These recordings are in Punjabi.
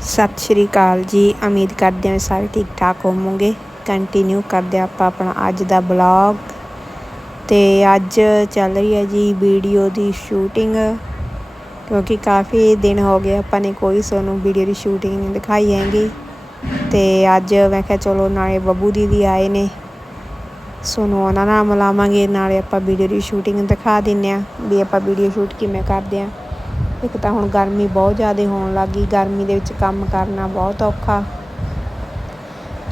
ਸਤਿ ਸ਼੍ਰੀ ਅਕਾਲ ਜੀ। ਉਮੀਦ ਕਰਦੇ ਹਾਂ ਸਾਰੇ ਠੀਕ ਠਾਕ ਹੋਵੋਗੇ। ਕੰਟੀਨਿਊ ਕਰਦੇ ਹਾਂ ਆਪਾਂ ਆਪਣਾ ਅੱਜ ਦਾ ਬਲੌਗ ਤੇ ਅੱਜ ਚੱਲ ਰਹੀ ਹੈ ਜੀ ਵੀਡੀਓ ਦੀ ਸ਼ੂਟਿੰਗ ਕਿਉਂਕਿ ਕਾਫੀ ਦਿਨ ਹੋ ਗਏ ਆਪਾਂ ਨੇ ਕੋਈ ਸਾਨੂੰ ਵੀਡੀਓ ਦੀ ਸ਼ੂਟਿੰਗ ਨਹੀਂ ਦਿਖਾਈ ਹੈਗੀ। ਤੇ ਅੱਜ ਮੈਂ ਕਿਹਾ ਚਲੋ ਨਾਲੇ ਬੱਬੂ ਦੀਦੀ ਆਏ ਨੇ। ਸੋਨੂੰ ਉਹਨਾਂ ਨਾਲ ਮਿਲਾਵਾਂਗੇ। ਨਾਲੇ ਆਪਾਂ ਵੀਡੀਓ ਦੀ ਸ਼ੂਟਿੰਗ ਦਿਖਾ ਦਿੰਨੇ ਆ ਵੀ ਆਪਾਂ ਵੀਡੀਓ ਸ਼ੂਟ ਕਿਵੇਂ ਕਰਦੇ ਆ ਇੱਕ ਤਾਂ ਹੁਣ ਗਰਮੀ ਬਹੁਤ ਜ਼ਿਆਦਾ ਹੋਣ ਲੱਗ ਗਈ, ਗਰਮੀ ਦੇ ਵਿੱਚ ਕੰਮ ਕਰਨਾ ਬਹੁਤ ਔਖਾ।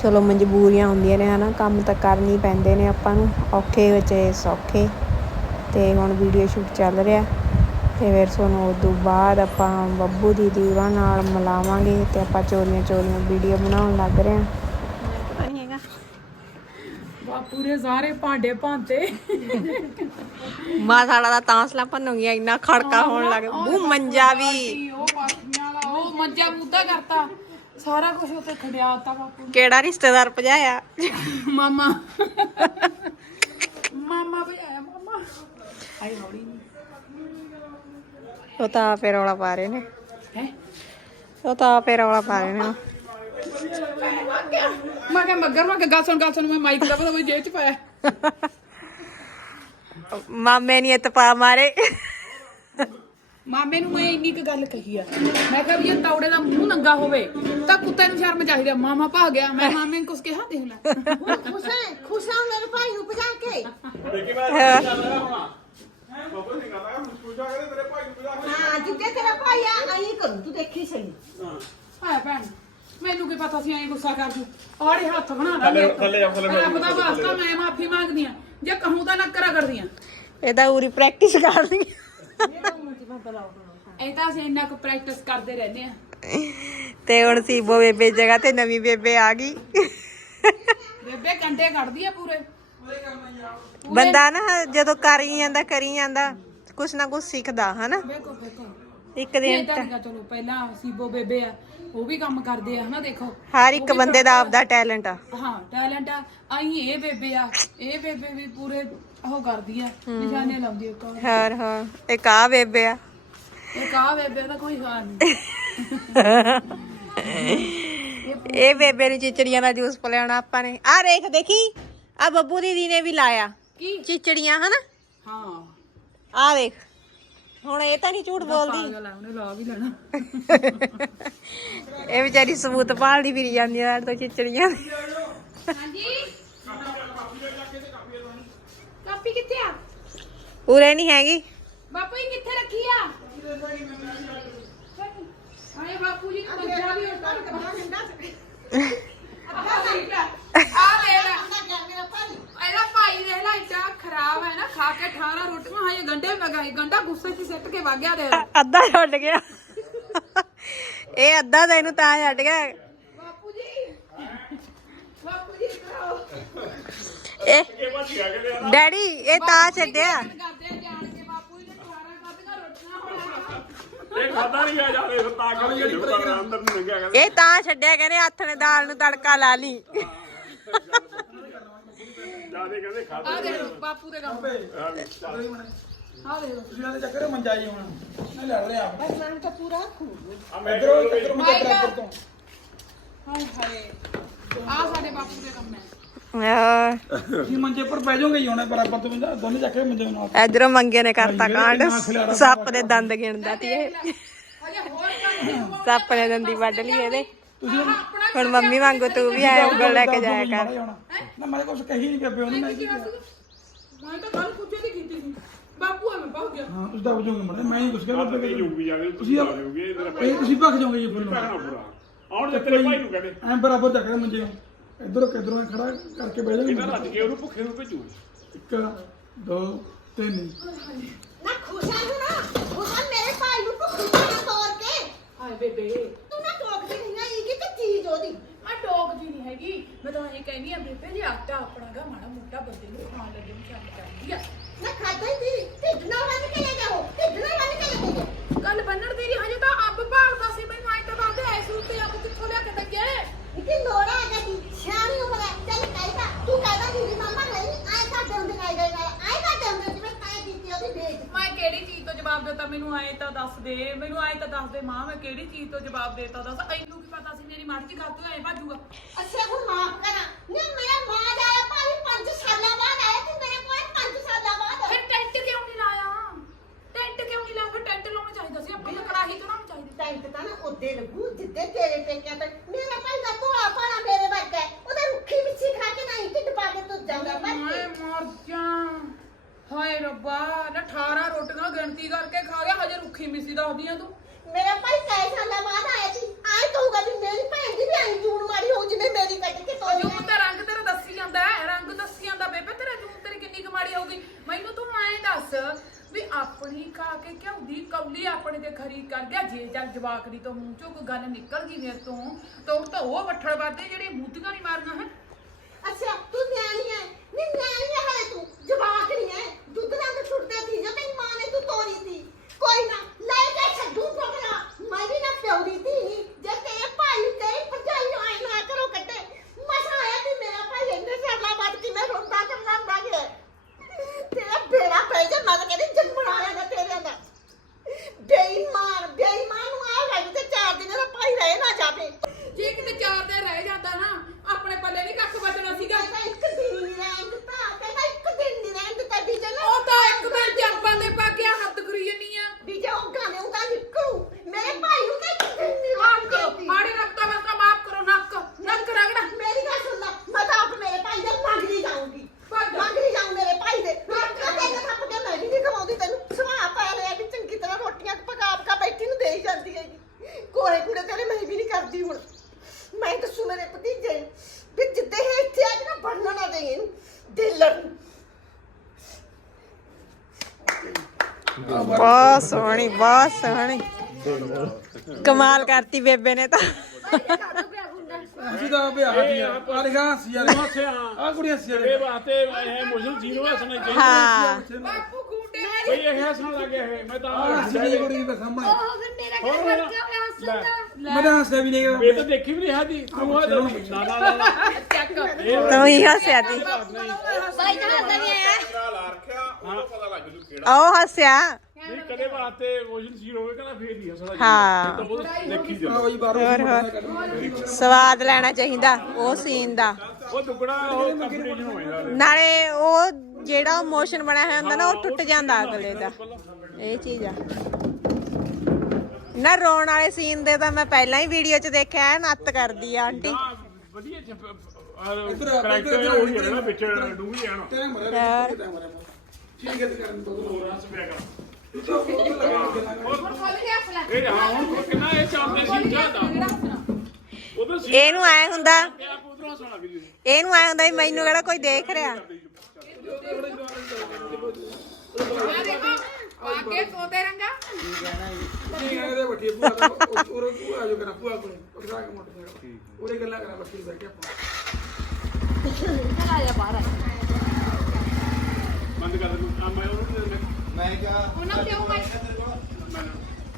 ਚਲੋ ਮਜਬੂਰੀਆਂ ਹੁੰਦੀਆਂ ਨੇ ਹਨਾ, ਕੰਮ ਤਾਂ ਕਰਨੀ ਪੈਂਦੇ ਨੇ ਆਪਾਂ ਨੂੰ, ਔਖੇ ਵਿੱਚ ਸੌਖੇ। ਤੇ ਹੁਣ ਵੀਡੀਓ ਸ਼ੂਟ ਚੱਲ ਰਿਹਾ, ਤੇ ਫਿਰ ਤੁਹਾਨੂੰ ਤੋਂ ਬਾਅਦ ਆਪਾਂ ਬੱਬੂ ਦੀ ਦੀਵਾ ਨਾਲ ਮਿਲਾਵਾਂਗੇ ਤੇ ਆਪਾਂ ਚੋਰੀਆਂ ਚੋਰੀਆਂ ਵੀਡੀਓ ਬਣਾਉਣ ਲੱਗ ਰਹੇ ਹਾਂ। ਦੇ ਸਾਰੇ ਭਾਂਡੇ ਭਾਂਤੇ। ਮਾਂ ਸਾਡਾ ਦਾ ਤਾਂਸਲਾ ਭੰਨੂਗੀ ਇੰਨਾ ਖੜਕਾ ਹੋਣ ਲੱਗ ਬੂ ਮੰਜਾ ਵੀ। ਉਹ ਵਾਲਾ ਉਹ ਮੰਜਾ ਮੁੱਦਾ ਕਰਤਾ। ਸਾਰਾ ਕੁਝ ਉੱਤੇ ਖੜਿਆਤਾ ਬਾਪੂ ਕਿਹੜਾ ਰਿਸ਼ਤੇਦਾਰ ਭਜਾਇਆ? ਮਾਮਾ। ਮਾਮਾ ਵੀ ਆਇਆ ਮਾਮਾ। ਆਈ ਹੌਲੀ ਉਹ ਤਾਂ ਆਪੇ ਰੌਲਾ ਪਾ ਰਹੇ ਨੇ। ਹੈ? ਉਹ ਤਾਂ ਆਪੇ ਰੌਲਾ ਪਾ ਰਹੇ ਨੇ। ਮੈਂ ਕਿਹਾ ਮੱਗਰ ਮੈਂ ਕਿਹਾ ਗੱਲ ਸੁਣ ਗੱਲ ਸੁਣ ਮੈਂ ਮਾਈਕ ਦਾ ਪਤਾ ਮੈਂ ਜੇਬ ਚ ਪਾਇਆ। ਮਾਮੇ ਨਹੀਂ ਇਤਪਾ ਮਾਰੇ। ਮਾਮੇ ਨੂੰ ਮੈਂ ਇੰਨੀ ਕੁ ਗੱਲ ਕਹੀ ਆ। ਮੈਂ ਕਿਹਾ ਵੀ ਇਹ ਤੌੜੇ ਦਾ ਮੂੰਹ ਨੰਗਾ ਹੋਵੇ ਤਾਂ ਕੁੱਤੇ ਨੂੰ ਸ਼ਰਮ ਚਾਹੀਦਾ ਮਾਮਾ ਭਾ ਗਿਆ ਮੈਂ ਮਾਮੇ ਨੂੰ ਕੁਛ ਕਿਹਾ ਦੇਖ ਲੈ ਖੁਸ਼ ਹੈ ਖੁਸ਼ ਹਾਂ ਮੇਰੇ ਭਾਈ ਨੂੰ ਭਜਾ ਕੇ। ਹਾਂ। ਜਿੱਦੇ ਤੇਰਾ ਭਾਈ ਆ ਆਈ ਕਰੂ ਤੂੰ ਦੇਖੀ ਸਹੀ। ਆਇਆ ਭੈਣ। ਮੈਨੂੰ ਕੀ ਪਤਾ ਸੀ ਐਂ ਗੁੱਸਾ ਕਰ ਜੂ। ਆੜੇ ਹੱਥ ਬਣਾ ਲੈ ਥੱਲੇ ਜਾ ਥੱਲੇ ਰੱਬ ਦਾ ਵਾਸਤਾ ਮੈਂ ਮਾਫੀ ਮੰਗਦੀ ਆ ਜੇ ਕਹੂੰ ਤਾਂ ਨੱਕਰਾ ਕਰਦੀ ਆ ਇਹਦਾ ਉਰੀ ਪ੍ਰੈਕਟਿਸ ਕਰਨੀ ਐ ਤਾਂ ਅਸੀਂ ਇੰਨਾ ਕੁ ਪ੍ਰੈਕਟਿਸ ਕਰਦੇ ਰਹਿੰਦੇ ਆ ਤੇ ਹੁਣ ਸੀਬੋ ਬੇਬੇ ਜਗ੍ਹਾ ਤੇ ਨਵੀਂ ਬੇਬੇ ਆ ਗਈ। ਬੇਬੇ ਕੰਡੇ ਕੱਢਦੀ ਆ ਪੂਰੇ। ਬੰਦਾ ਨਾ ਜਦੋਂ ਕਰ ਹੀ ਜਾਂਦਾ ਕਰੀ ਜਾਂਦਾ ਕੁਛ ਨਾ ਕੁਛ ਸਿੱਖਦਾ ਹਨਾ? ਵੇਖੋ ਵੇਖੋ ਇੱਕ ਦਿਨ ਤਾਂ ਚਲੋ ਪਹਿਲਾਂ ਸੀਬੋ ਬੇਬੇ ਆ। ਉਹ ਵੀ ਕੰਮ ਕਰਦੇ ਆ ਹਨਾ ਦੇਖੋ। ਹਰ ਇੱਕ ਬੰਦੇ ਦਾ ਆਪਦਾ ਟੈਲੈਂਟ ਆ। ਹਾਂ ਟੈਲੈਂਟ ਆ। ਆਈ ਇਹ ਬੇਬੇ ਆ ਇਹ ਬੇਬੇ ਵੀ ਪੂਰੇ ਉਹ ਕਰਦੀ ਆ ਨਿਸ਼ਾਨੇ ਲਾਉਂਦੀ ਆ ਇੱਕ ਹੋਰ ਹੋਰ। ਇੱਕ ਆ ਬੇਬੇ ਆ। ਇਹ ਕਾ ਬੇਬੇ ਦਾ ਕੋਈ ਹਾਲ ਨਹੀਂ ਇਹ ਬੇਬੇ ਨੂੰ ਚਿਚੜੀਆਂ ਦਾ ਜੂਸ ਪਿਲਾਉਣਾ ਆਪਾਂ ਨੇ। ਆ ਦੇਖ ਦੇਖੀ? ਆ ਬੱਬੂ ਦੀਦੀ ਨੇ ਵੀ ਲਾਇਆ। ਕੀ? ਚਿਚੜੀਆਂ ਹਨਾ? ਹਾਂ। ਆ ਦੇਖ। ਹੁਣ ਇਹ ਤਾਂ ਨਹੀਂ ਝੂਠ ਬੋਲਦੀ। ਪਾਗਲ ਆ ਉਹਨੇ ਲਾ ਵੀ ਲੈਣਾ। ਇਹ ਵਿਚਾਰੀ ਸਬੂਤ ਭਾਲਦੀ ਫਿਰੀ ਜਾਂਦੀ ਆ ਤੋਂ ਚਿਚੜੀਆਂ ਹਾਂਜੀ। ਕਾਪੀ ਕਿੱਥੇ ਆ? ਉਰੇ ਨਹੀਂ ਹੈਗੀ। ਬਾਪੂ ਜੀ ਕਿੱਥੇ ਰੱਖੀ ਆ? ਆਏ ਬਾਪੂ ਜੀ ਨੂੰ ਮੱਝਾਂ ਵੀ ਉੱਟਾ ਆ ਲੈ ਲੈ। ਇਹਦਾ ਭਾਈ ਦੇਖ ਲੈ ਇੱਡਾ ਖਰਾਬ ਹੈ ਨਾ ਖਾ ਕੇ 18 ਰੋਟੀਆਂ ਹਾਏ ਗੰਡੇ ਮਗਾਈ ਗੰਡਾ ਗੁੱਸੇ 'ਚ ਸਿੱਟ ਕੇ ਵਗ ਗਿਆ ਦੇ ਅੱਧਾ ਛੱਡ ਗਿਆ। ਇਹ ਅੱਧਾ ਤਾਂ ਇਹਨੂੰ ਤਾਂ ਛੱਡ ਗਿਆ। ਬਾਪੂ ਜੀ ਬਾਪੂ ਜੀ ਕਰੋ ਇਹ ਡੈਡੀ ਇਹ ਤਾਂ ਛੱਡਿਆ। ਕਰਦੇ ਆ ਜਾਣ ਕੇ ਬਾਪੂ ਜੀ ਨੇ 18 ਕਾਪੀਆਂ ਰੋਟੀਆਂ ਹੋਣਾ ਇਹ ਖਾਦਾ ਨਹੀਂ ਗਿਆ ਜਾਵੇ ਫਿਰ ਤਾਂ ਕਰਕੇ ਜੁੜਦਾ ਅੰਦਰ ਨੂੰ ਲੰਘਿਆ ਗਿਆ ਇਹ ਤਾਂ ਛੱਡਿਆ ਕਹਿੰਦੇ ਹੱਥ ਨੇ ਦਾਲ ਨੂੰ ਤੜਕਾ ਲਾ ਲਈ। ਜਿਆਦੇ ਕਹਿੰਦੇ ਖਾਦਾ। ਆ ਦੇ ਬਾਪੂ ਦੇ ਕੰਮ। ਆ ਦੇ ਤੁਸੀਂ ਇਹਨਾਂ ਦੇ ਚੱਕਰ ਚ ਮੰਜਾ ਜੀ ਹੁਣ। ਮੈਂ ਲੜ ਰਿਹਾ। ਆਪ ਮਨ ਤਾਂ ਪੂਰਾ ਖੂ ਆ ਮੈਂ ਇਧਰੋਂ ਇਧਰੋਂ ਮੰਜਾ ਟਰੈਕਟਰ ਤੋਂ। ਹਾਏ ਹਾਏ। ਆ ਸਾਡੇ ਬਾਪੂ ਦੇ ਕੰਮ ਹੈ। ਆਹ, ਤੁਸੀਂ ਮੰਜੇ ਪਰ ਬਹਿ ਜਾਓਗੇ ਜੀ ਹੁਣ ਬਰਾਬਰ ਤੋਂ ਮੰਜਾ ਦੋਨੇ ਚੱਕਰ ਮੰਜੇ ਨਾਲ। ਇਧਰੋਂ ਮੰਗੇ ਨੇ ਕਰਤਾ ਕਾਂਡ। ਸੱਪ ਦੇ ਦੰਦ ਗਿਣਦਾ ਤੀ ਇਹ। ਹਜੇ ਹੋਰ ਕੰਮ ਸੱਪ ਨੇ ਦੰਦੀ ਵੱਢ ਲਈ ਇਹਦੇ। ਤੁਸੀਂ ਹੁਣ ਮੰਮੀ ਵਾਂਗੂ ਤੂੰ ਵੀ ਆਇਆ ਉਂਗਲ ਲੈ ਕੇ ਜਾਇਆ ਕਰ। ਨਾ ਮੈਂ ਕੁਝ ਕਹੀ ਨਹੀਂ ਬੇਬੇ ਉਹਨੂੰ ਮੈਂ ਕੀ ਕਿਹਾ? ਮੈਂ ਤਾਂ ਗੱਲ ਕੁਝ ਨਹੀਂ ਕੀਤੀ ਸੀ। ਬਾਪੂ ਐਵੇਂ ਭੱਜ ਗਿਆ। ਹਾਂ ਤੁਸੀਂ ਤਾਂ ਵਜੋਗੇ ਮੜੇ ਮੈਂ ਹੀ ਕੁਝ ਕਿਹਾ ਬੇਬੇ ਜੂਗੀ ਜਾਵੇ ਤੁਸੀਂ ਆਪ- ਜਾਓਗੇ ਇਹ ਤੁਸੀਂ ਭੱਜ ਜਾਓਗੇ ਜੀ ਫੁੱਲ ਆਉਣ ਦੇ ਤੇਰੇ ਭਾਈ ਨੂੰ ਕਹਿੰਦੇ। ਐ ਬਰਾਬਰ ਚੱਕਰ ਮੰਜੇ ਇਧਰੋਂ ਕਿਧਰੋਂ ਖੜਾ ਕਰਕੇ ਬਹਿ ਜਾਓਗੇ ਇਹਨਾਂ ਰੱਜ ਕੇ ਉਹਨੂੰ ਭੁੱਖੇ ਨੂੰ ਭੇਜੂ? ਇੱਕ ਦੋ ਤਿੰਨ। ਨਾ ਖੁਸ਼ ਹੈ ਤੂੰ ਨਾ। ਖੁਸ਼ ਹੈ ਮੇਰੇ ਭਾਈ ਨੂੰ ਭੁੱਖੀ ਤੋੜ ਕੇ ਹਾਏ ਬੇਬੇ। ਤੂੰ ਨਾ ਟੋਕਦੀ ਨਹੀਂ ਆਈ ਕਿ ਤੇ ਚੀਜ਼ ਉਹਦੀ। ਮੈਂ ਟੋਕ ਜੀ ਨਹੀਂ ਹੈਗੀ। ਮੈਂ ਤਾਂ ਇਹ ਕਹਿੰਦੀ ਆ ਬੇਬੇ ਜੀ ਆਟਾ ਆਪਣਾ ਗਾ ਮਾੜਾ ਮੋਟਾ ਬੰਦੇ ਨੂੰ ਖਾਣ ਲੱਗੇ ਨੂੰ ਚੱਲ ਚਾਹੀਦੀ ਆ। ਨਾ ਖਾਦਾ ਹੀ ਢਿੱਡ ਨਾਲ ਬੰਨ ਕੇ ਲੈ ਜਾਓ। ਢਿੱਡ ਨਾਲ ਬੰਨ ਕੇ ਲੈ ਜਾਓ। ਕੱਲ ਬੰਨਣ ਦੀ ਹਜੇ ਤਾਂ ਅੱਬ ਭਾਲਦਾ ਸੀ ਮੈਨੂੰ ਆਈ ਤਾਂ ਬਾਅਦ ਐਸ ਉੱਤੇ ਅੱਬ ਕਿੱਥੋਂ ਲਿਆ ਕੇ ਲੱਗੇ ਇਤੀ ਲੋੜਾ ਹੈ ਜੀ ਸ਼ਾਨੀ ਉਮਰ ਹੈ ਚੱਲ ਕਹਿਦਾ ਤੂੰ ਕਹਿਦਾ ਜੀ ਮਾਮਾ ਨਹੀਂ ਆਏ ਸਾਡੇ ਹੁੰਦੇ ਗਾਈ ਗਾਈ ਆਏ ਸਾਡੇ ਹੁੰਦੇ ਜਿਵੇਂ ਕਾਇ ਕੀਤੀ ਉਹਦੀ ਵੇਚ ਮੈਂ ਕਿਹੜੀ ਚੀਜ਼ ਤੋਂ ਜਵਾਬ ਦਿੱਤਾ ਮੈਨੂੰ ਆਏ ਤਾਂ ਦੱਸ ਦੇ ਮੈਨੂੰ ਐਂ ਤਾਂ ਦੱਸ ਦੇ ਮਾਂ ਮੈਂ ਕਿਹੜੀ ਚੀਜ਼ ਤੋਂ ਜਵਾਬ ਦੇਤਾ ਦੱਸ? ਇਹਨੂੰ ਕੀ ਪਤਾ ਸੀ ਮੇਰੀ ਮਾੜੀ ਜੀ ਗੱਲ ਤੋਂ ਐਂ ਭਾਜੂਗਾ? ਅੱਛਾ ਹੁਣ ਮਾਫ ਕਰਾਂ। ਨਹੀਂ ਮੇਰਾ ਮਾਂ ਆਇਆ ਭਾਈ 5 ਸਾਲਾਂ ਬਾਅਦ ਆਇਆ ਤੇ ਮੇਰੇ ਕੋਲ 5 ਸਾਲਾਂ ਬਾਅਦ। ਫਿਰ ਟੈਂਟ ਕਿਉਂ ਨਹੀਂ ਲਾਇਆ? ਟੈਂਟ ਕਿਉਂ ਨਹੀਂ ਲਾਇਆ? ਫਿਰ ਟੈਂਟ ਲਾਉਣਾ ਚਾਹੀਦਾ ਸੀ ਆਪਣੀ ਕੜਾਹੀ ਤੋਂ ਲਾਉਣਾ ਚਾਹੀਦਾ ਟੈਂਟ ਤਾਂ ਨਾ ਉੱਦੇ ਲੱਗੂ ਜਿੱਦੇ ਤੇਰੇ ਪੇਕਿਆਂ ਤੇ। ਮੇਰਾ ਭਾਈ ਦਾ ਭੋਲਾ ਭਾਲਾ ਮੇਰੇ ਵਰਗਾ ਹੈ। ਉਹਦਾ ਰੁੱਖੀ ਮਿੱਛੀ ਖਾ ਕੇ ਨਹੀਂ ਢਿੱਡ ਪਾ ਕੇ ਤੁਰ ਜਾਂਦਾ ਮੈਂ ਬਸ ਮਰ ਜਾ। ਹਾਏ ਰੱਬਾ ਨਾ 18 ਰੋਟੀਆਂ ਗਿਣਤੀ ਕਰਕੇ ਖਾ ਗਿਆ ਹਜੇ ਰੁੱਖੀ ਮਿੱਸੀ ਦੱਸਦੀਆਂ ਤੂੰ। ਮੇਰਾ ਭਾਈ ਕਈ ਸਾਲਾਂ ਬਾਅਦ ਆਇਆ ਸੀ। ਆਏ ਕਹੂਗਾ ਵੀ ਮੇਰੀ ਭੈਣ ਦੀ ਵੀ ਆਈ ਜੂਣ ਮਾਰੀ ਹੋ ਜਿਵੇਂ ਮੇਰੀ ਕੱਢ ਕੇ ਤੋਰੀ ਜੂਨ ਦਾ ਰੰਗ ਤੇਰਾ ਦੱਸੀ ਜਾਂਦਾ ਹੈ ਰੰਗ ਦੱਸੀ ਜਾਂਦਾ ਬੇਬੇ ਤੇਰਾ ਜੂਨ ਤੇਰੀ ਕਿੰਨੀ ਕਮਾੜੀ ਹੋਊਗੀ। ਮੈਨੂੰ ਤੂੰ ਐਂ ਦੱਸ ਵੀ ਆਪਣੀ ਖਾ ਕੇ ਕਿਉਂ ਦੀ ਕੌਲੀ ਆਪਣੇ ਤੇ ਖਰੀ ਕਰ ਗਿਆ ਜੇ ਜਦ ਜਵਾਕੜੀ ਤੋਂ ਮੂੰਹ ਚੋਂ ਕੋਈ ਗੱਲ ਨਿਕਲ ਗਈ ਮੇਰੇ ਤੋਂ ਤਾਂ ਤਾਂ ਉਹ ਵੱਠੜ ਵਾਦੇ ਜਿਹੜੇ ਮੂਤੀਆਂ ਨਹੀਂ ਮਾਰਨਾ ਹੈ ਅੱਛਾ ਤੂੰ ਨਿਆਣੀ ਹੈ ਨਹੀਂ ਨਿਆਣੀ ਹੈ ਹਲੇ ਤੂੰ ਜਵਾਕ ਨਹੀਂ ਹੈ ਦੁੱਧ ਨਾਲ ਛੁੱਟਦਾ ਸੀ ਜੋ ਤੇਰੀ ਮਾਂ ਨੇ ਤੂੰ ਤੋਰੀ ਸੀ। ਕੋਈ ਨਾ ਲੈ ਕੇ ਛੱਡੂ। ਮੈਂ ਵੀ ਨਾ ਪਿਉਦੀ ਸੀ ਜੇ ਤੇਰੇ ਭਾਈ, ਤੇਰੀ ਭਜਾਈ ਆਏ ਨਾ ਕਰੋ ਕੱਟੇ, ਮਸਾ ਆਇਆ ਤੇ ਮੇਰਾ ਭਾਈ ਇੰਨੇ ਸਾਲਾਂ ਬਾਅਦ ਕਿਵੇਂ ਰੋਂਦਾ ਕਰਨਾ ਗਿਆ ਤੇਰਾ ਬੇੜਾ ਪੈ ਜਾ ਮੈਂ ਤਾਂ ਕਹਿੰਦੀ ਜਨਮ ਆਇਆ ਦਾ ਤੇਰੇ ਦਾ ਬੇਈਮਾਨ ਬੇਈਮਾਨ ਨੂੰ ਆ ਲੱਗ ਤੇ ਚਾਰ ਦਿਨ ਦਾ ਭਾਈ ਰਹਿ ਨਾ ਜਾਵੇ ਜੇ ਕਿਤੇ ਚਾਰ ਦਿਨ ਰਹਿ ਜਾਂਦਾ ਨਾ ਆਪਣੇ ਪੱਲੇ ਨਹੀਂ ਕੱਖ ਬਚਣਾ ਸੀਗਾ ਕਹਿੰਦਾ ਇੱਕ ਦਿਨ ਨਹੀਂ ਰਹਿਣ ਦਿੱਤਾ ਕਹਿੰਦਾ ਇੱਕ ਦਿਨ ਨਹੀਂ ਰਹਿਣ ਦਿੱਤਾ ਬੀਜਾ ਨਾ ਉਹ ਤਾਂ ਇੱਕ ਦਿਨ ਜੰਪਾਂ ਦੇ ਪਾ ਗਿਆ ਹੱਦ ਕਰੀ ਜੰਨੀ ਆ ਬੀਜਾ ਉਹ ਗਾਣੇ ਉਹਦਾ ਨਿਕਲੂ ਮੇਰੇ ਭਾਈ ਨੂੰ ਤਾਂ ਇੱਕ ਦਿਨ ਨਹੀਂ ਮਾਫ ਰਹਿਣ ਕਰੋ ਦਿੱਤੀ ਮਾੜੀ ਰਫਤਾ ਵਸਤਾ ਮਾਫ ਕਰੋ ਨੱਕ ਨੱਕ ਰਗੜਾ ਮੇਰੀ ਗੱਲ ਸੁਣ ਲੈ ਮੈਂ ਤਾਂ ਆਪ ਮੇਰੇ ਭਾਈ ਦੇ ਮੰਗਰੀ ਜਾਊਂਗੀ ਭੱਜ। ਮੰਗਰੀ ਜਾਊਂ ਮੇਰੇ ਭਾਈ ਦੇ ਰੋਟੀਆਂ ਦੇ ਕੇ ਥੱਪ ਕੇ ਮੈਂ ਵੀ ਨਹੀਂ ਖਵਾਉਂਦੀ ਤੈਨੂੰ ਸੁਭਾਅ ਪਾ ਲਿਆ ਵੀ ਚੰਗੀ ਤਰ੍ਹਾਂ ਰੋਟੀਆਂ ਪਕਾ ਪਕਾ ਬੈਠੀ ਨੂੰ ਦੇਈ ਜਾਂਦੀ ਹੈਗੀ ਕੋਲੇ ਕੁੜੇ ਤੇਰੇ ਮੈਂ ਵੀ ਨਹੀਂ ਕਰਦੀ ਹੁਣ ਮੈਂ ਦੱਸੂ ਮੇਰੇ ਭਤੀਜੇ ਨੂੰ ਵੀ ਜਿੱਦੇ ਇਹ ਇੱਥੇ ਆ ਨਾ ਬਣਨਾ ਨਾ ਦੇ ਇਹਨੂੰ ਦਿਲਰ ਨੂੰ ਬਹੁਤ ਸੋਹਣੀ ਬਹੁਤ ਸੋਹਣੀ। ਕਮਾਲ ਕਰਤੀ ਬੇਬੇ ਨੇ ਤਾਂ। ਅਸੀਂ ਤਾਂ ਵਿਆਹ ਦੀ ਆ। ਆ ਲਿਖਾ ਸੀ ਯਾਰ ਅੱਛਾ ਆ ਕੁੜੀਆਂ ਸੀ ਯਾਰ ਇਹ ਬਾਤੇ ਇਹ ਮੁਸ਼ਲ ਜ਼ੀਰੋ ਹਸਣਾ ਚਾਹੀਦਾ ਹਾਂ। ਬਾਪੂ ਖੂਟੇ ਬਈ ਇਹ ਹਸਣ ਲੱਗੇ ਹੋਏ ਮੈਂ ਤਾਂ ਆ ਸੀ ਦੀ ਕੁੜੀ ਦੇ ਸਾਹਮਣੇ। ਹੋਰ ਲੈ। ਮੈਂ ਤਾਂ ਹੱਸਿਆ ਵੀ ਨਹੀਂ ਇਹ ਗਿਆ ਤਾਂ ਦੇਖੀ ਵੀ ਨਹੀਂ ਹਾਦੀ ਤੂੰ ਆ ਨਾ ਨਾ ਨਾ ਨਾ ਚੱਕ। ਤੂੰ ਹੀ ਹੱਸਿਆ ਤੀ ਉਹ ਹੱਸਿਆ। ਨਹੀਂ ਕਦੇ ਬਾਤੇ ਮੁਸ਼ਲ ਜ਼ੀਰੋ ਹੋਵੇ ਕਹਿੰਦਾ ਫੇਰ ਨਹੀਂ ਹਸਣਾ ਹਾਂ। ਤਾਂ ਉਹ ਦੇਖੀ ਆ ਜਾ ਬਈ ਬਾਹਰੋਂ ਹੋਰ, ਹੋਰ। ਸਵਾਦ ਲੈਣਾ ਚਾਹੀਦਾ ਉਹ ਸੀਨ ਦਾ। ਉਹ ਦੁੱਗਣਾ ਉਹ ਕੰਪੀਟੀਸ਼ਨ ਹੋ ਜਾਂਦਾ ਨਾਲੇ ਉਹ ਜਿਹੜਾ ਮੋਸ਼ਨ ਬਣਿਆ ਹੋਇਆ ਹੁੰਦਾ ਨਾ ਉਹ ਟੁੱਟ ਜਾਂਦਾ ਅਗਲੇ ਦਾ। ਇਹ ਚੀਜ਼ ਆ। ਨਾ ਰੋਣ ਵਾਲੇ ਸੀਨ ਦੇ ਤਾਂ ਮੈਂ ਪਹਿਲਾਂ ਹੀ ਵੀਡੀਓ 'ਚ ਦੇਖਿਆ ਐ ਨੱਤ ਕਰਦੀ ਆ ਆਂਟੀ। ਹਾਂ ਵਧੀਆ ਕਰੈਕਟਰ ਉਹ ਹੀ ਹੈ ਨਾ ਵਿੱਚ ਡੂੰਗੀ ਮਰਿਆ ਠੀਕ ਹੈ ਤੇ ਕਰਨ ਦੋ ਦੋ ਰਸ ਪਿਆ ਕਰ। ਤੂੰ ਤਾਂ ਬਹੁਤ ਲੱਗਾ ਗੱਲਾਂ ਹੁਣ ਖੋਲ ਕੇ ਹੱਸ ਲੈ ਇਹ ਹਾਂ ਹੁਣ ਕਿੰਨਾ ਇਹ ਚੱਲਦੇ ਸੀ ਜ਼ਿਆਦਾ। ਉਧਰ ਸੀ। ਇਹਨੂੰ ਐ ਹੁੰਦਾ ਆਪ ਉਧਰੋਂ ਇਹਨੂੰ ਐ ਹੁੰਦਾ ਵੀ ਮੈਨੂੰ ਕਿਹੜਾ ਕੋਈ ਦੇਖ ਰਿਹਾ। ਆ ਦੇਖੋ ਆ ਕੇ ਤੋਤੇ ਰੰਗਾ। ਠੀਕ ਹੈ ਇਹਦੇ ਬੱਟੀ ਪੂਰਾ ਉਹ ਉਹ ਆ ਜੋ ਕਰਾਂ ਪੂਰਾ ਕੋਲੇ। ਪਕੜਾ ਕੇ ਮੋਟਰਸਾਈਕਲ ਉਹਦੇ ਗੱਲਾਂ ਕਰਾਂ ਬੱਟੀ ਬੈਠ ਕੇ ਆਪਾਂ। ਬੰਦ ਕਰ ਦੇ ਆ ਮੈਂ ਉਹਨੂੰ ਮੈਂ ਕਿਹਾ ਉਹਨਾਂ ਕਿਉਂ ਮੈਂ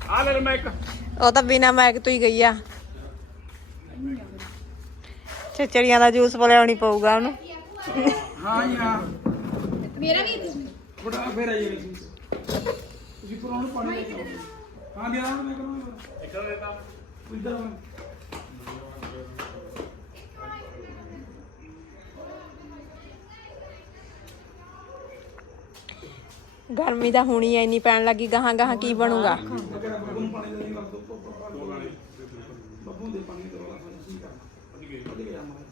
ਆ ਲੈ ਮੈਂ ਇੱਕ ਉਹ ਤਾਂ ਬਿਨਾ ਮੈਕ ਤੋਂ ਹੀ ਗਈ ਆ। ਚਚੜੀਆਂ ਦਾ ਜੂਸ ਬੁਲਾਉਣੀ ਪਊਗਾ ਉਹਨੂੰ। ਹਾਂ ਜੀ ਹਾਂ। ਮੇਰਾ ਵੀ ਬੜਾ ਫੇਰ ਆਈ ਸੀ। ਤੁਸੀਂ ਪੁਰਾਣ ਪਾਣੀ ਲੈ ਕੇ ਆਓ। ਹਾਂ ਦਿਆ ਮੈਂ ਕਰਾਂ ਇੱਕ ਦੇ ਤਾਂ ਇਧਰ ਗਰਮੀ ਤਾਂ ਹੁਣੀ ਐ ਇੰਨੀ ਪੈਣ ਲੱਗੀ ਗਾਹਾਂ ਗਾਹਾਂ ਕੀ ਬਣੂਗਾ? ਅਗਰ ਬੱਬੂ ਨੂੰ ਪਾਣੀ ਦੇ ਵਕਤ ਬੱਬੂ ਦੇ ਪਾਣੀ ਦੇ ਵਾਲਾ ਸਾਨੂੰ ਸੀ ਕਰਨਾ ਵਧੀਆ ਗਿਆ ਮਾਰ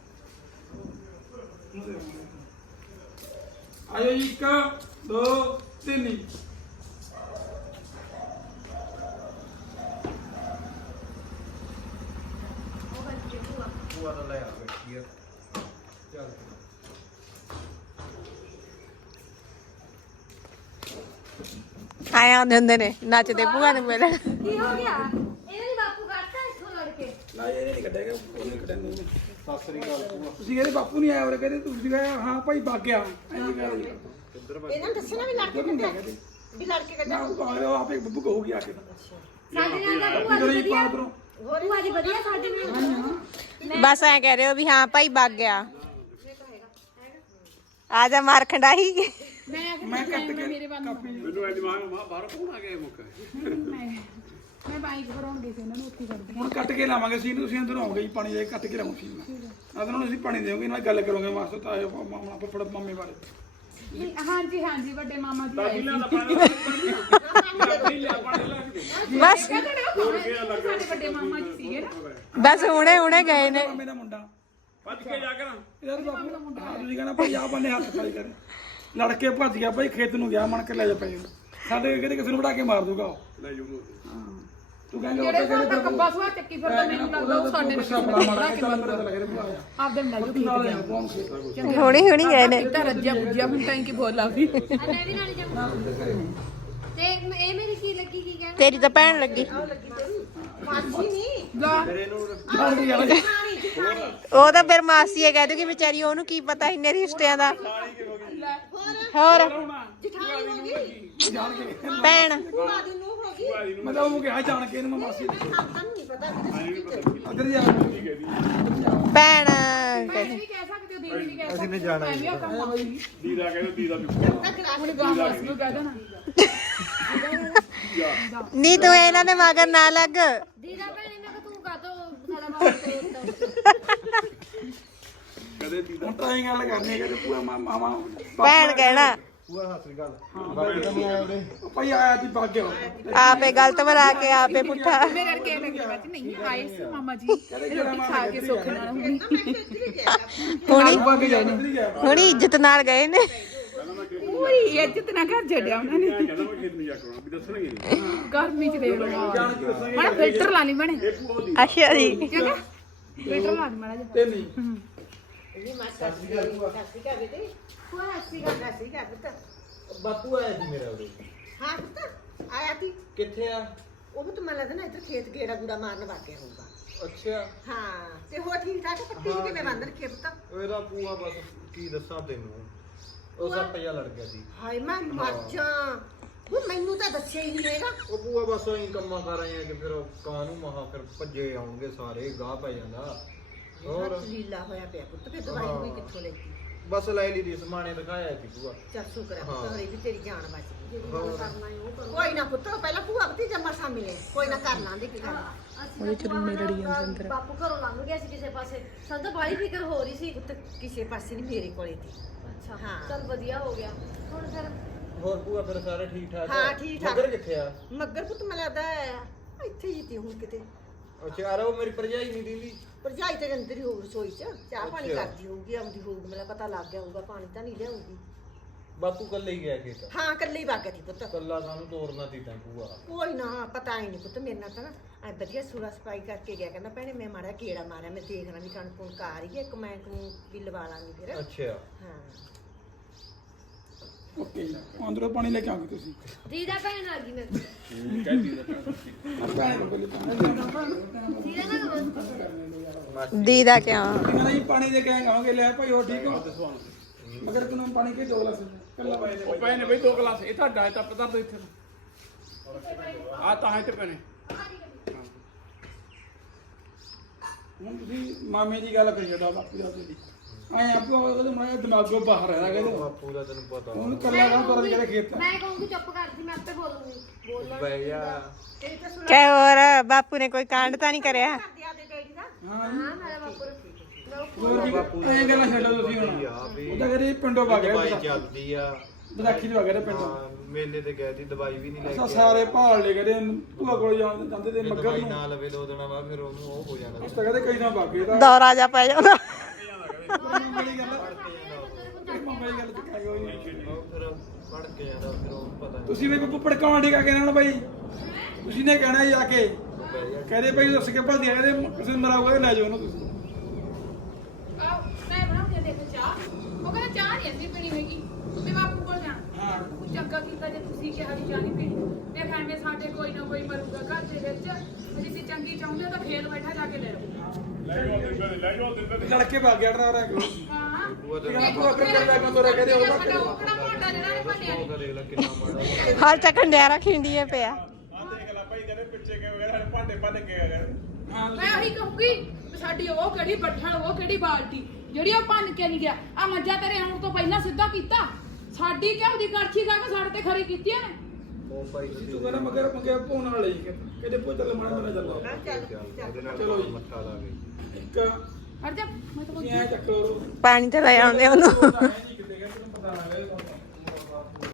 ਆਇਓ ਜੀ, ਇੱਕ ਦੋ ਤਿੰਨ ਜੀ। ਆਏ ਆਉਂਦੇ ਹੁੰਦੇ ਨੇ ਨੱਚਦੇ ਭੂਆ ਨੂੰ ਮਿਲਣ। ਕੀ ਹੋ ਗਿਆ? ਇਹਨਾਂ ਦੀ ਬਾਪੂ ਕਰਤਾ ਇੱਥੋਂ ਲੜ ਕੇ। ਨਾ ਇਹ ਨਹੀਂ ਕੱਢਿਆ ਗਿਆ ਉਹ ਨਹੀਂ ਕੱਢਿਆ ਨਹੀਂ ਸਤਿ ਸ੍ਰੀ ਅਕਾਲ ਤੁਸੀਂ ਕਹਿੰਦੇ ਬਾਪੂ ਨਹੀਂ ਆਇਆ ਉਹ ਕਹਿੰਦੇ ਤੁਸੀਂ ਕਹੇ ਹਾਂ ਭਾਈ ਵਗ ਗਿਆ। ਐਂ ਕਹਿ ਇਹਨਾਂ ਨੂੰ ਦੱਸਣਾ ਵੀ ਲੜ ਕੇ ਕੱਢਿਆ। ਵੀ ਲੜ ਕੇ ਕੱਢਿਆ। ਨਾ ਗਿਆ ਆਪੇ ਬੱਬੂ ਕਹੂਗੀ ਆ ਕੇ। ਸਾਡੇ ਨਾਲ ਪਾ ਉਧਰੋਂ ਭੂਆ ਜੀ ਵਧੀਆ। ਸਾਡੇ ਨਾਲ। ਬਸ ਐ ਕਹਿ ਰਹੇ ਹੋ ਵੀ ਹਾਂ ਭਾਈ ਵਗ ਗਿਆ। ਆ ਜਾ ਮਾਰ ਖੰਡਾਈ ਮੈਂ ਮੈਂ ਕੱਟ ਕੇ ਕਾਪੀ। ਮੈਨੂੰ ਇਹ ਦਿਮਾਗ ਮਾ ਬਾਹਰ ਕੌਣ ਆ ਗਿਆ ਇਹ ਮੁੱਕ। ਮੈਂ ਬਾਈਕ ਭਰਾਉਣ ਗਈ ਸੀ ਉਹਨਾਂ ਨੂੰ ਉੱਥੇ ਕਰਦੀ ਹੁਣ ਕੱਟ ਕੇ ਲਾਵਾਂਗੇ ਸੀ ਤੁਸੀਂ ਅੰਦਰੋਂ ਆਓਗੇ ਜੀ ਪਾਣੀ ਦੇ ਕੱਟ ਕੇ ਲਾਵਾਂਗੇ ਸੀ ਨਾ। ਤਾਂ ਅਸੀਂ ਪਾਣੀ ਦੇਵਾਂਗੇ ਨਾਲ ਗੱਲ ਕਰੋਗੇ ਮਾਸਟਰ ਤਾਏ ਮਾਮਾ ਫੜ ਮੰਮੀ ਬਾਰੇ। ਹਾਂਜੀ ਹਾਂਜੀ ਵੱਡੇ ਮਾਮਾ ਜੀ ਆਏ ਸੀ। ਬਸ। ਸਾਡੇ ਵੱਡੇ ਮਾਮਾ ਜੀ ਸੀਗੇ ਨਾ। ਬਸ ਹੁਣੇ ਹੁਣੇ ਗਏ ਨੇ। ਮੇਰਾ ਮੁੰਡਾ। ਭੱਜ ਕੇ ਜਾ ਕਰਾਂ ਯਾਰ ਬਾਪੂ ਹਾਂ ਤੁਸੀਂ ਕਹਿੰਦਾ ਭਾਈ ਆ ਬੰਨੇ ਹੱਥ ਖਾਲੀ ਕਰ। ਲੜ ਕੇ ਭੱਜ ਗਿਆ ਭਾਈ ਖੇਤ ਨੂੰ ਗਿਆ ਮਣ ਕੇ ਲੈ ਜਾ ਪਏ ਸਾਡੇ ਕਿਤੇ ਕਿਸੇ ਨੂੰ ਵੜਾ ਕੇ ਮਾਰ ਦੂਗਾ ਉਹ? ਲੈ ਜੂ ਤੂੰ ਕਹਿੰਦਾ ਜਿਹੜੇ ਚੱਕੀ ਫਿਰਦਾ ਮੈਨੂੰ ਲੱਗਦਾ ਉਹ ਸਾਡੇ ਕੇ ਮੇਰੇ ਹੁਣੀ ਹੁਣੀ ਗਏ ਨੇ। ਤਾਂ ਰੱਜਿਆ ਬੁੱਝਿਆ ਹੁਣ ਤਾਂ ਕਿ ਬੋਲ ਲਾ ਵੀ ਮੈਂ ਵੀ ਨਾਲ ਜਾਊਂ ਤੇ ਇਹ ਮੇਰੀ ਕੀ ਲੱਗੀ ਕੀ ਕਹਿਣਾ ਤੇਰੀ ਤਾਂ ਭੈਣ ਲੱਗੀ। ਉਹ ਤਾਂ ਫਿਰ ਮਾਸੀ ਇਹ ਕਹਿ ਦੂਗੀ ਵਿਚਾਰੀ ਉਹਨੂੰ ਕੀ ਪਤਾ ਇੰਨੇ ਰਿਸ਼ਤਿਆਂ ਦਾ। ਹੋਰ ਜਠਾਣੀ ਹੋ ਗਈ। ਜਾਣ ਕੇ। ਭੈਣ। ਭੂਆ ਦੀ ਨੂੰ ਹੋ ਗਈ। ਮਤਲਬ ਉਹ ਕਿਹਾ ਜਾਣ ਕੇ ਇਹਨੂੰ ਮੈਂ ਮਾਸੀ ਸਾਨੂੰ ਨਹੀਂ ਪਤਾ ਵੀ ਤੁਸੀਂ ਅਦਰ ਜਾ। ਭੈਣ। ਮੈਂ ਵੀ ਕਹਿ ਸਕਦੀ ਹਾਂ ਦੀਦੀ ਵੀ ਕਹਿ ਸਕਦੀ ਅਸੀਂ ਨੇ ਜਾਣਾ ਮੈਂ ਵੀ ਆ ਕੰਮ ਦੀਦਾ ਕਹਿੰਦਾ ਦੀਦਾ ਵੀ ਹੁਣ ਗਾਮ ਉਸ ਨੂੰ ਕਹਿ ਦੇਣਾ। ਨਹੀਂ ਤੂੰ ਇਹਨਾਂ ਦੇ ਮਗਰ ਨਾ ਲੱਗ। ਦੀਦਾ ਭੈਣੇ ਮੈਂ ਕਿ ਤੂੰ ਕਾਤੋਂ ਸਾਡਾ ਬਾਪ ਤੇ ਉੱਤਾ? ਕਦੇ ਦੀਦਾ ਹੁਣ ਤਾਂ ਇਹ ਗੱਲ ਕਰਨੀ ਹੈ ਕਿ ਪੂਰਾ ਮਾਮਾ ਭੈਣ ਕਹਿਣਾ। ਭਾਈ ਆਇਆ ਸੀ ਭਾਗ ਗਿਆ ਆਪੇ ਗਲਤ ਬਣਾ ਕੇ ਆਪੇ ਪੁੱਠਾ। ਮੇਰੇ ਅਰਕੇ ਲੱਗਦਾ ਵਿੱਚ ਨਹੀਂ ਆਏ ਸੀ ਮਾਮਾ ਜੀ। ਰੋਟੀ ਖਾ ਕੇ ਸੁੱਖ ਨਾਲ ਹੁਣੀ। ਹੁਣੀ ਇੱਜ਼ਤ ਨਾਲ ਗਏ ਨੇ। ਪੂਰੀ ਇੱਜ਼ਤ ਨਾਲ ਘਰ ਛੱਡਿਆ ਉਹਨਾਂ ਨੇ। ਕਹਿੰਦਾ ਮੈਂ ਖੇਤ ਨਹੀਂ ਜਾ ਕਰਾਂ ਵੀ ਦੱਸਣਗੇ। ਨਹੀਂ ਗਰਮੀ ਚ ਦੇਖ ਲਓ। ਮੈਂ ਫਿਲਟਰ ਲਾ ਲਈ ਬਣੇ ਅੱਛਾ ਜੀ। ਚੰਗਾ ਫਿਲਟਰ ਲਾ ਲਈ ਮਾੜਾ ਜਿਹਾ। ਤੇ ਨਹੀਂ ਨਹੀਂ ਮਾਸਾ ਸੀ ਕਾਸੀ ਕਾ ਬੇਟੇ। ਕੋਈ ਹੱਸੀ ਗੱਲ ਕਾਸੀ ਕਾ ਪੁੱਤ। ਬਾਪੂ ਆਇਆ ਸੀ ਮੇਰਾ ਉਰੇ। ਹਾਂ ਪੁੱਤ ਆਇਆ ਤੀ ਕਿੱਥੇ ਆ? ਉਹ ਵੀ ਤੁਮ ਲੱਗਦਾ ਨਾ ਇੱਧਰ ਖੇਤ ਗੇੜਾ ਗੂੜਾ ਮਾਰਨ ਵਾਗਿਆ ਹੋਊਗਾ। ਅੱਛਾ। ਹਾਂ ਤੇ ਹੋ ਠੀਕ ਠਾਕ ਜਿਹੀ ਕਿਵੇਂ ਬੰਦ ਰੱਖੇ ਪੁੱਤ? ਉਹਦਾ ਪੂਆ ਬਸ ਕੀ ਦੱਸਾਂ ਤੈਨੂੰ। ਉਹ ਸੱਪ ਜਿਹਾ ਲੜ ਗਿਆ ਸੀ। ਹਾਏ ਮੈਂ ਮਰ ਜਾ। ਉਹ ਮੈਨੂੰ ਤਾਂ ਦੱਸਿਆ ਹੀ ਨਹੀਂ ਹੈਗਾ। ਉਹ ਪੂਆ ਬਸ ਐਂ ਕੰਮਾਂ ਕਰ ਆਏ ਆ ਕਿ ਫਿਰ ਕਾਨੂੰ ਮਹਾ ਫਿਰ ਭੱਜੇ ਆਉਣਗੇ ਸਾਰੇ ਗਾਹ ਪੈ ਜਾਂਦਾ। ਹੋਰ? ਲੀਲਾ ਹੋਇਆ ਪਿਆ ਪੁੱਤ ਫਿਰ ਦਵਾਈ ਵੀ ਕਿੱਥੋਂ ਲੈਤੀ ਬਸ ਲੈ ਲਈ ਦੀ ਸਮਾਨੇ ਦਿਖਾਇਆ ਸੀ ਪੂਆ ਚੱਲ ਸ਼ੁਕਰ ਹੈ। ਹਾਂ। ਵੀ ਤੇਰੀ ਜਾਨ ਬਚ ਗਈ। ਹੋਰ? ਕੋਈ ਨਾ ਪੁੱਤ ਪਹਿਲਾਂ ਭੂਆ ਬਤੀ ਜੰਮਾ ਲੈ ਕੋਈ ਨਾ ਕਰ ਲਾਂਦੇ ਕੀ ਗੱਲ ਉਹਦੇ ਚ ਰੂਮੇ ਲੜੀ ਜਾਂਦੇ ਅੰਦਰ। ਬਾਪੂ ਘਰੋਂ ਲੰਘ ਗਿਆ ਸੀ ਕਿਸੇ ਪਾਸੇ। ਸਾਨੂੰ ਤਾਂ ਬਾਲੀ ਫਿਕਰ ਹੋ ਰਹੀ ਸੀ। ਪੁੱਤ ਕਿਸੇ ਪਾਸੇ ਨਹੀਂ ਮੇਰੇ ਕੋਲੇ ਤੀ। ਅੱਛਾ ਹਾਂ। ਚਲ ਵਧੀਆ ਹੋ ਗਿਆ। ਹੁਣ ਫਿਰ ਹੋਰ ਪੂਆ ਫਿਰ ਸਾਰੇ ਠੀਕ ਠਾਕ ਹਾਂ, ਠੀਕ ਠਾਕ। ਮਗਰ ਕਿੱਥੇ ਆ? ਮੱਗਰ ਪੁੱਤ ਮੈਂ ਲੱਗਦਾ ਹੈ, ਇੱਥੇ ਹੀ ਤੀ ਹੁਣ ਕਿਤੇ। ਅੱਛਾ ਆ ਉਹ ਮੇਰੀ ਭਰਜਾਈ ਨਹੀਂ ਦਿੰਦੀ। ਭਰਜਾਈ ਤੇ ਅੰਦਰ ਹੀ ਹੋਊ ਰਸੋਈ ਚ। ਚਾਹ ਪਾਣੀ ਅੱਛਾ। ਕਰਦੀ ਹੋਊਗੀ ਆਉਂਦੀ ਹੋਊਗੀ ਮੈਨੂੰ ਪਤਾ ਲੱਗ ਗਿਆ ਹੋਊਗਾ ਪਾਣੀ ਤਾਂ ਨਹੀਂ ਲਿਆਊਗੀ ਬਾਪੂ ਕੱਲੇ ਹੀ ਗਿਆ ਖੇਤ? ਹਾਂ ਇਕੱਲੀ ਵਾਗਿਆ ਤੀ ਪੁੱਤ। ਕੱਲਾ ਸਾਨੂੰ ਤੋਰਨਾ ਤੀ ਤਾਂ ਪੂਆ ਕੋਈ ਨਾ ਪਤਾ ਹੀ ਨਹੀਂ ਪੁੱਤ ਮੇਰੇ ਨਾਲ ਤਾਂ ਨਾ ਐ ਵਧੀਆ ਸੂਰਾ ਸਫ਼ਾਈ ਕਰਕੇ ਗਿਆ ਕਹਿੰਦਾ ਭੈਣੇ ਮੈਂ ਮਾੜਾ ਕੀੜਾ ਮਾਰਿਆ ਮੈਂ ਦੇਖਣਾ ਵੀ ਕਣਕ ਕੁਣਕ ਆ ਰਹੀ ਹੈ ਇੱਕ ਮੈਂ ਨੂੰ ਵੀ ਲਵਾ ਲਾਂਗੀ ਫਿਰ। ਅੱਛਾ। ਹਾਂ। ਓਕੇ ਅੰਦਰੋਂ ਪਾਣੀ ਲੈ ਕੇ ਆਉਂਗੇ ਤੁਸੀਂ। ਦੀਦਾ ਭੈਣ ਆ ਗਈ ਦੀਦਾ ਭੈਣੇ ਕੋਲ ਪਹਿਲੇ ਪਾਣੀ ਦੀਦਾ ਨਾ। ਦੀਦਾ ਕਿਉਂ? ਇਹਨਾਂ ਨੇ ਪਾਣੀ ਦੇ ਕੇ ਆਵਾਂਗੇ ਲੈ ਭਾਈ ਹੋ ਠੀਕ ਹੋ? ਮਗਰ ਤੈਨੂੰ ਪਾਣੀ ਕੇ ਦੋ ਗਲਾਸ ਕੱਲਾ ਪਾਈ ਦੇ ਉਹ ਪਏ ਨੇ ਬਈ ਦੋ ਗਲਾਸ ਇਹ ਤੁਹਾਡਾ ਹੈ ਤਾਂ ਪਤਾ ਤਾਂ ਇੱਥੇ। ਆ ਤਾਂ ਹੈ ਤੇ ਪਏ ਨੇ ਹੁਣ ਤੁਸੀਂ ਮਾਮੇ ਦੀ ਗੱਲ ਕਰੀ ਛੱਡਾ ਬਾਪੂ ਦਾ ਤੁਸੀਂ। ਆਏ ਆਪੋ ਉਹਦੇ ਮਾਇਆ ਦਿਮਾਗੋਂ ਬਾਹਰ ਹੈ ਕਹਿੰਦੇ ਬਾਪੂ ਦਾ ਤੈਨੂੰ ਪਤਾ। ਉਹਨੂੰ ਕੱਲਾ ਕੰਮ ਕਰਨ ਜਿਹੜੇ ਖੇਤ ਆ। ਮੈਂ ਕਹੂੰਗੀ ਚੁੱਪ ਕਰ ਜੀ ਮੈਂ ਆਪੇ ਬੋਲੂੰਗੀ। ਬੋਲਣ ਬਈ ਜਾ। ਕਹਿ ਹੋਰ ਬਾਪੂ ਨੇ ਕੋਈ ਕਾਂਡ ਤਾਂ ਨਹੀਂ ਕਰਿਆ? ਦੇ ਡੈਡੀ ਦਾ ਹਾਂ ਹਾਂ ਮੇਰਾ ਬਾਪੂ ਨੂੰ ਹੋਰ ਐਂ ਗੱਲਾਂ ਛੱਡੋ ਤੁਸੀਂ ਹੁਣ। ਉਹਦਾ ਕਰੇ ਪਿੰਡੋਂ ਵਗ ਗਿਆ ਚੱਲਦੀ ਆ। ਵਿਸਾਖੀ ਦੇ ਵਗ ਗਿਆ ਪਿੰਡੋਂ। ਹਾਂ, ਮੇਲੇ ਤੇ ਗਏ ਸੀ ਦਵਾਈ ਵੀ ਨਹੀਂ ਲੈ ਅਸਾਂ ਕੇ ਸਾਰੇ ਭਾਲ ਲੈ ਗਏ ਭੂਆ ਕੋਲ ਜਾਂਦੇ ਜਾਂਦੇ ਤੇ ਮੱਗਰ ਦਵਾਈ ਨੂੰ। ਨਾ ਲਵੇ ਦੋ ਦਿਨਾਂ ਬਾਅਦ ਫਿਰ ਉਹਨੂੰ ਉਹ ਹੋ ਜਾਣਾ। ਉਸ ਤਾਂ ਕਹਿੰਦੇ ਕਈ ਨਾ ਵਗ ਗਏ ਤਾਂ ਦੌਰਾ ਜਾ ਪੈ ਜਾਂਦਾ। ਮਾਮੀ ਗੱਲ ਮਾਮੀ ਗੱਲ ਤੇ ਕਹਿ ਗਈ ਉਹ ਫਿਰ ਫੜ ਕੇ ਜਾਂਦਾ ਫਿਰ ਉਹਨੂੰ ਪਤਾ ਨਹੀਂ। ਤੁਸੀਂ ਵੀ ਪੁੱਪੜ ਕੌਣ ਠੀਕ ਆ ਕੇ ਨਾਲ ਬਾਈ? ਤੁਸੀਂ ਨੇ ਕਹਿਣਾ ਜਾ ਕੇ। ਕਹਦੇ ਭਾਈ ਦੱਸ ਕੇ ਭਲਦੀ ਕਹਿੰਦੇ ਕਿਸੇ ਨੂੰ ਮਰਾਉਗਾ ਤੇ ਲੈ ਜਾਓ ਉਹਨੂੰ ਤੁਸੀਂ। ਆਹ, ਮੈਂ ਬਣਾਉਂਦੀ ਆ ਦੇਖੋ ਚਾਹ। ਉਹ ਕਹਿੰਦਾ ਚਾਹ ਨਹੀਂ ਅਸੀਂ ਪੀਣੀ ਹੈਗੀ। ਵੀ ਬਾਪੂ ਕੋਲ ਜਾਣਾ। ਹਾਂ। ਉਹ ਚੰਗਾ ਕੀਤਾ ਜੇ ਤੁਸੀਂ ਕਿਹਾ ਵੀ ਨਹੀਂ ਪੀਣੀ ਤੇ ਐਵੇਂ ਸਾਡੇ ਕੋਈ ਨਾ ਕੋਈ ਮਰੂਗਾ ਘਰ ਦੇ ਵਿੱਚ। ਜੇ ਤੁਸੀਂ ਚੰਗੀ ਚਾਹੁੰਦੇ ਤਾਂ ਖੇਤ ਬੈਠਾ ਜਾ ਕੇ ਲੈ ਲਓ ਲੈ ਜਾਓ ਦਿਨ ਪਏ ਲੈ ਜਾਓ ਦਿਨ ਪਏ ਲੜਕੇ ਭੱਗ ਗਿਆ ਡਰਾ ਰਿਹਾ ਹਾਂ। ਤੇ ਕਹਿੰਦਾ ਭੂਆ ਫਿਰ ਚੱਲਦਾ ਕੋ ਤੋਰੇ ਕਹਿੰਦੇ ਉਹ ਸਾਡਾ ਉਹ ਕਿਹੜਾ ਭਾਂਡਾ ਜਿਹੜਾ ਨੇ ਭੰਨਿਆ ਨੀ। ਉਹ ਦੇਖ ਲੈ ਕਿੰਨਾ ਮਾੜਾ ਹਾਲ ਚੱਕ ਡਿਆਰਾ ਖਿੰਡੀਏ ਪਿਆ। ਆ ਦੇਖ ਲੈ ਭਾਈ ਕਹਿੰਦੇ ਪਿੱਛੇ ਕੇ ਵਗੈਰਾ ਭਾਂਡੇ ਭੰਨ ਕੇ ਗਏ ਹਾਂ। ਮੈਂ ਉਹੀ ਕਹੂੰਗੀ ਵੀ ਸਾਡੀ ਉਹ ਕਿਹੜੀ ਬੱਠਲ ਉਹ ਕਿਹੜੀ ਬਾਲਟੀ ਜਿਹੜੀ ਉਹ ਭੰਨ ਕੇ ਨਹੀਂ ਗਿਆ। ਆ ਮੱਝਾਂ ਤੇਰੇ ਆਉਣ ਤੋਂ ਪਹਿਲਾਂ ਸਿੱਧਾ ਕੀਤਾ। ਸਾਡੀ ਕਿਉਂ ਦੀ ਕਰਛੀ ਖਾ ਕੇ ਸਾਡੇ ਤੇ ਖਰੀ ਕੀਤੀਆਂ ਨੇ? ਉਹ ਭਾਈ ਤੁਸੀਂ ਤੂੰ ਕਹਿੰਦਾ ਮਗਰ ਮੰਗਿਆ ਪੋਣ ਵਾਲੇ ਕਿਤੇ ਪੋ ਚੱਲ ਮਾੜਾ ਮੇਰਾ ਚੱਲ। ਉਹਦੇ ਨਾਲ ਚਲੋ ਜੀ। ਮੱਥਾ ਲਾ ਕੇ। ਇੱਕ ਹਟ ਜਾ ਮੈਂ ਤਾਂ ਤੁਸੀਂ ਐ ਚੱਕ ਲਓ। ਪਾਣੀ ਤੇ ਲੈ ਆਉਂਦੇ ਉਹਨੂੰ। ਉਹਦਾ ਹੈ ਨੀ।